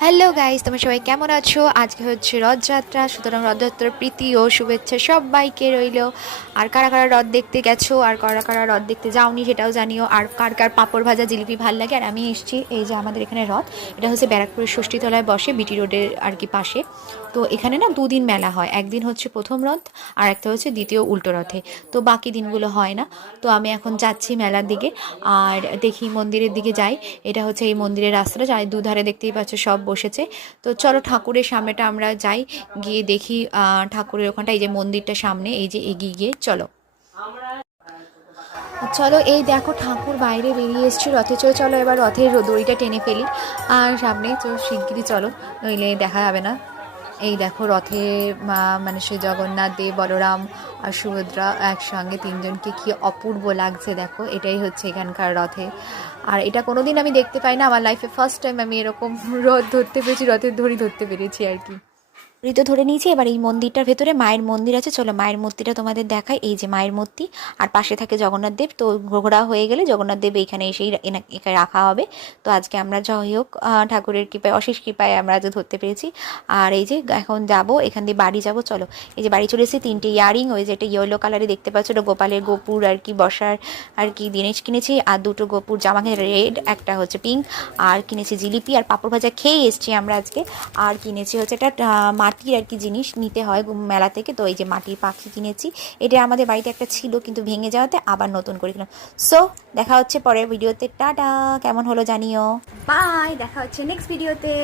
Hello guys, তোমরা সবাই কেমন আছো? আজকে হচ্ছে রথযাত্রা, সুতরাং রথযাত্রার প্রীতি ও শুভেচ্ছা সবাইকে রইলো। আর কারা কারা রথ দেখতে গেছো আর কারা কারা রথ দেখতে যাওনি সেটাও জানিও। আর কার কার পাঁপড় ভাজা জিলিপি ভাল লাগে। আর আমি এসেছি এই যে আমাদের এখানে রথ, এটা হচ্ছে ব্যারাকপুরের ষষ্ঠীতলায় বসে, বিটি রোডের আর কি পাশে। তো এখানে না দুদিন মেলা হয়, একদিন হচ্ছে প্রথম রথ আর একটা হচ্ছে দ্বিতীয় উল্টো রথে। তো বাকি দিনগুলো হয় না। তো আমি এখন যাচ্ছি মেলার দিকে আর দেখি মন্দিরের দিকে যাই। এটা হচ্ছে এই মন্দিরের রাস্তাটা, যাই দুধারে দেখতেই পাচ্ছ সব বসেছে। তো চলো ঠাকুরের সামনেটা আমরা যাই, গিয়ে দেখি ঠাকুরের ওখানটা, এই যে মন্দিরটা সামনে, এই যে এগিয়ে গিয়ে চলো। চলো এই দেখো ঠাকুর বাইরে বেরিয়ে এসছে রথে চলে, চলো এবার রথের দড়িটা টেনে ফেলি। আর সামনে তো শিগগিরই চলো, নইলে দেখা যাবে না। এই দেখো রথে মানে সে জগন্নাথ দেব, বলরাম আর সুভদ্রা একসঙ্গে তিনজনকে কি অপূর্ব লাগছে দেখো। এটাই হচ্ছে এখানকার রথে। আর এটা কোনোদিন আমি দেখতে পাই না, আমার লাইফে ফার্স্ট টাইম আমি এরকম রথ ধরতে পেরেছি, রথের দড়ি ধরতে পেরেছি আর কি। ঋতু ধরে নিয়েছি। এবার এই মন্দিরটার ভেতরে মায়ের মন্দির আছে, চলো মায়ের মূর্তিটা তোমাদের দেখাই। এই যে মায়ের মূর্তি, আর পাশে থাকে জগন্নাথ দেব। তো ঘোরা হয়ে গেলে জগন্নাথ দেব এইখানে এসেই এখানে রাখা হবে। তো আজকে আমরা যাই হোক ঠাকুরের কৃপায়, অশেষ কৃপায় আমরা আজ ধরতে পেরেছি। আর এই যে এখন যাব, এখান দিয়ে বাড়ি যাব। চলো এই যে বাড়ি চলে এসেছি। তিনটে ইয়ারিং, ওই যে একটা ইয়েলো কালারে দেখতে পাচ্ছ, ওটা গোপালের গোপুর আর কি বসার আর কি জিনিস কিনেছি। আর দুটো গোপুর জামা রেড, একটা হচ্ছে পিঙ্ক। আর কিনেছি জিলিপি আর পাঁপড় ভাজা খেয়ে এসেছি আমরা আজকে। আর কিনেছি হচ্ছে একটা মাটির আর কি জিনিস নিতে হয় মেলা থেকে। তো এই যে মাটির পাখি কিনেছি। এটা আমাদের বাড়িতে একটা ছিল কিন্তু ভেঙে যাওয়াতে আবার নতুন করে কিনলাম। সো দেখা হচ্ছে পরের ভিডিওতে। টাটা, কেমন হলো জানিও। বাই, দেখা হচ্ছে নেক্সট ভিডিওতে।